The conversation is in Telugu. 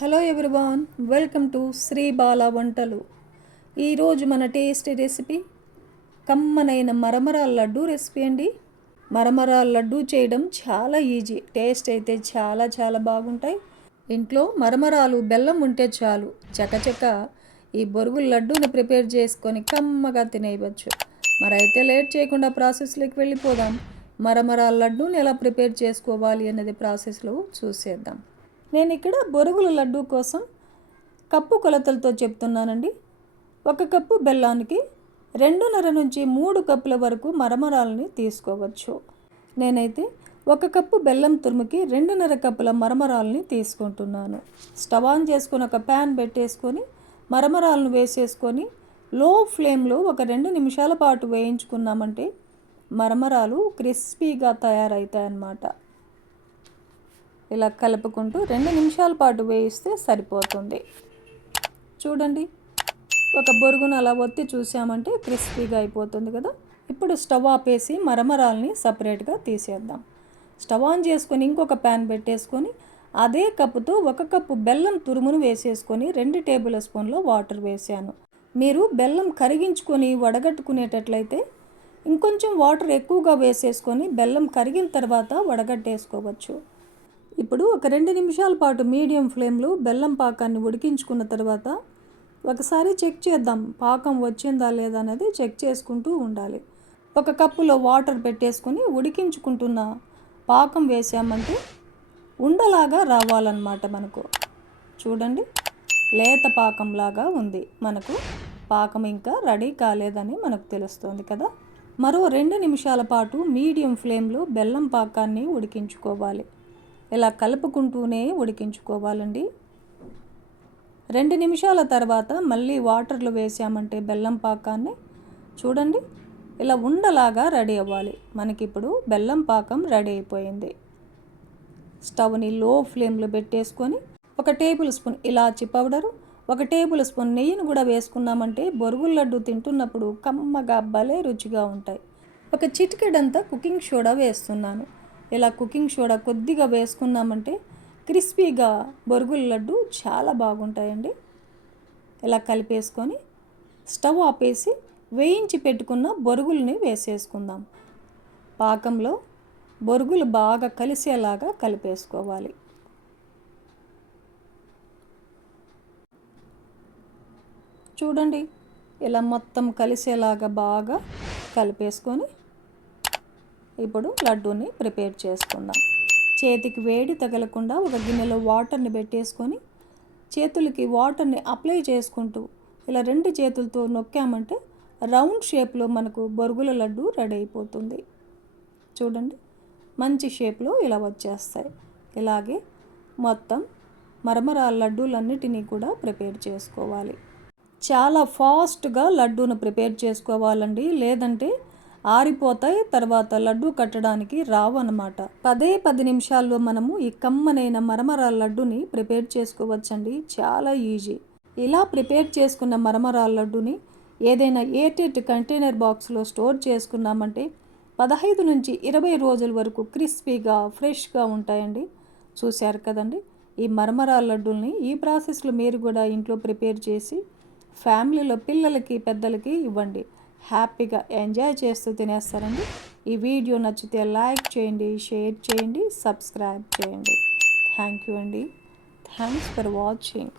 Hello everyone welcome to Sri Bala వంటలు ఈరోజు మన టేస్టీ రెసిపీ కమ్మనైన మరమరాల లడ్డు రెసిపీ అండి. మరమరాల లడ్డు చేయడం చాలా ఈజీ టేస్ట్ అయితే చాలా చాలా బాగుంటాయి. ఇంట్లో మరమరాలు బెల్లం ఉంటే చాలు చకచక ఈ బొరుగుల లడ్డూని ప్రిపేర్ చేసుకొని కమ్మగా తినేయవచ్చు. మరి అయితే లేట్ చేయకుండా ప్రాసెస్లోకి వెళ్ళిపోదాం. మరమరాల లడ్డూని ఎలా ప్రిపేర్ చేసుకోవాలి అనేది ప్రాసెస్లో చూసేద్దాం. నేను ఇక్కడ బొరుగుల లడ్డు కోసం కప్పు కొలతలతో చెప్తున్నానండి. ఒక కప్పు బెల్లానికి రెండున్నర నుంచి మూడు కప్పుల వరకు మరమరాలని తీసుకోవచ్చు. నేనైతే ఒక కప్పు బెల్లం తురుముకి రెండున్నర కప్పుల మరమరాలని తీసుకుంటున్నాను. స్టవ్ ఆన్ చేసుకొని ఒక ప్యాన్ పెట్టేసుకొని మరమరాలను వేసేసుకొని లో ఫ్లేమ్లో ఒక రెండు నిమిషాల పాటు వేయించుకున్నామంటే మరమరాలు క్రిస్పీగా తయారవుతాయన్నమాట ఇలా కలుపుకుంటూ రెండు నిమిషాల పాటు వేయిస్తే సరిపోతుంది. చూడండి ఒక బొరుగును అలా ఒత్తి చూసామంటే క్రిస్పీగా అయిపోతుంది కదా. ఇప్పుడు స్టవ్ ఆపేసి మరమరాల్ని సపరేట్గా తీసేద్దాం. స్టవ్ ఆన్ చేసుకొని ఇంకొక ప్యాన్ పెట్టేసుకొని అదే కప్పుతో ఒక కప్పు బెల్లం తురుమును వేసేసుకొని రెండు టేబుల్ స్పూన్లో వాటర్ వేసాను. మీరు బెల్లం కరిగించుకొని వడగట్టుకునేటట్లయితే ఇంకొంచెం వాటర్ ఎక్కువగా వేసేసుకొని బెల్లం కరిగిన తర్వాత వడగట్టేసుకోవచ్చు. ఇప్పుడు ఒక రెండు నిమిషాల పాటు మీడియం ఫ్లేమ్లో బెల్లం పాకాన్ని ఉడికించుకున్న తర్వాత ఒకసారి చెక్ చేద్దాం పాకం వచ్చిందా లేదా అనేది చెక్ చేసుకుంటూ ఉండాలి. ఒక కప్పులో వాటర్ పెట్టేసుకొని ఉడికించుకుంటున్న పాకం వేసామంటే ఉండలాగా రావాలన్నమాట మనకు. చూడండి లేత పాకంలాగా ఉంది. మనకు పాకం ఇంకా రెడీ కాలేదని మనకు తెలుస్తుంది కదా. మరో రెండు నిమిషాల పాటు మీడియం ఫ్లేమ్లో బెల్లం పాకాన్ని ఉడికించుకోవాలి. ఇలా కలుపుకుంటూనే ఉడికించుకోవాలండి. రెండు నిమిషాల తర్వాత మళ్ళీ వాటర్లు వేసామంటే బెల్లం పాకాన్ని చూడండి ఇలా ఉండలాగా రెడీ అవ్వాలి. మనకి ఇప్పుడు బెల్లం పాకం రెడీ అయిపోయింది. స్టవ్ని లో ఫ్లేమ్లో పెట్టేసుకొని ఒక టేబుల్ స్పూన్ ఇలాచి పౌడరు ఒక టేబుల్ స్పూన్ నెయ్యిని కూడా వేసుకున్నామంటే బొరుగుల లడ్డు తింటున్నప్పుడు కమ్మగా భలే రుచిగా ఉంటాయి. ఒక చిటికెడంతా కుకింగ్ సోడా వేస్తున్నాను. ఇలా కుకింగ్ సోడా కొద్దిగా వేసుకున్నామంటే క్రిస్పీగా బొరుగుల లడ్డు చాలా బాగుంటాయండి. ఇలా కలిపేసుకొని స్టవ్ ఆపేసి వేయించి పెట్టుకున్న బొరుగుల్ని వేసేసుకుందాం. పాకంలో బొరుగులు బాగా కలిసేలాగా కలిపేసుకోవాలి. చూడండి ఇలా మొత్తం కలిసేలాగా బాగా కలిపేసుకొని ఇప్పుడు లడ్డూని ప్రిపేర్ చేసుకుందాం. చేతికి వేడి తగలకుండా ఒక గిన్నెలో వాటర్ని పెట్టేసుకొని చేతులకి వాటర్ని అప్లై చేసుకుంటూ ఇలా రెండు చేతులతో నొక్కామంటే రౌండ్ షేప్లో మనకు బొరుగుల లడ్డు రెడీ అయిపోతుంది. చూడండి మంచి షేప్లో ఇలా వచ్చేస్తాయి. ఇలాగే మొత్తం మరమరా లడ్డూలన్నిటినీ కూడా ప్రిపేర్ చేసుకోవాలి. చాలా ఫాస్ట్గా లడ్డూను ప్రిపేర్ చేసుకోవాలండి. లేదంటే ఆరిపోతాయి తర్వాత లడ్డు కట్టడానికి రావు అనమాట పదే పది నిమిషాల్లో మనము ఈ కమ్మనైన మరమరాల లడ్డుని ప్రిపేర్ చేసుకోవచ్చండి. చాలా ఈజీ. ఇలా ప్రిపేర్ చేసుకున్న మరమరాల లడ్డుని ఏదైనా ఎయిర్టెట్ కంటైనర్ బాక్స్లో స్టోర్ చేసుకున్నామంటే పదహైదు నుంచి ఇరవై రోజుల వరకు క్రిస్పీగా ఫ్రెష్గా ఉంటాయండి. చూశారు కదండి? ఈ మరమరాల లడ్డుల్ని ఈ ప్రాసెస్లో మీరు కూడా ఇంట్లో ప్రిపేర్ చేసి ఫ్యామిలీలో పిల్లలకి పెద్దలకి ఇవ్వండి. హ్యాపీగా ఎంజాయ్ చేస్తూ తినేస్తారండి. ఈ వీడియో నచ్చితే లైక్ చేయండి షేర్ చేయండి సబ్స్క్రైబ్ చేయండి. థ్యాంక్ యూ అండి. Thanks for watching.